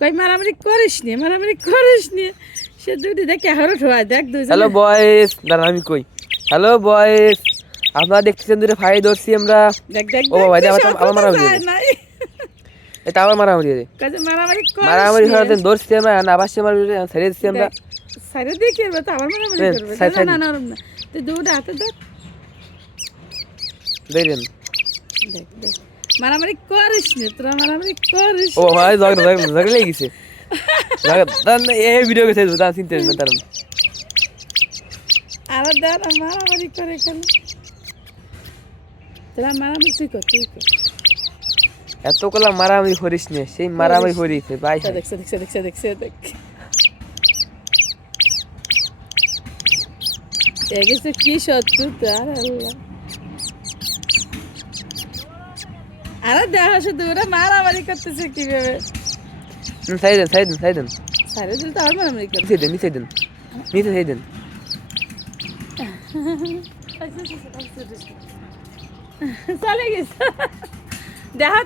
কই মারামারি করিস নি সে দুটি দেখে হারো ঠোয়া দেখ দুজন হ্যালো বয়েস দাঁড়ান আমি কই হ্যালো বয়েস আপনারা দেখতেছেন দুটো ফাই ধরছি আমরা দেখ দেখ ও ভাই আবার মারামারি নাই এটা আবার মারামারি কাজে মারামারি মারামারি হওয়াতে ধরছি আমরা না আবার সে মারবে ছেড়ে দিচ্ছি আমরা সাইরে দেখি এবার তো আবার মারামারি করবে না না না তুই দুটো হাতে দেখ দেখেন দেখ দেখ মারামারি করিস নি তোরা মারামারি করিস ও ভাই ঝগড়া লেগে গেছে এই ভিডিও কে ছেড়ে দাও চিন্তা না তার আবার দাঁড়া মারামারি করে কেন তোরা মারামারি তুই কর এত কলা মারামারি করিস নে সেই মারামারি করিছে ভাই দেখ এগেছে কি শত্রু তার আল্লাহ আরে দেখা শুধু ওরা মারামারি করতেছে কিভাবে সাইদেন সাইরে দিল তো আর মারামারি করে নিচে দেন চলে গেছে দেখা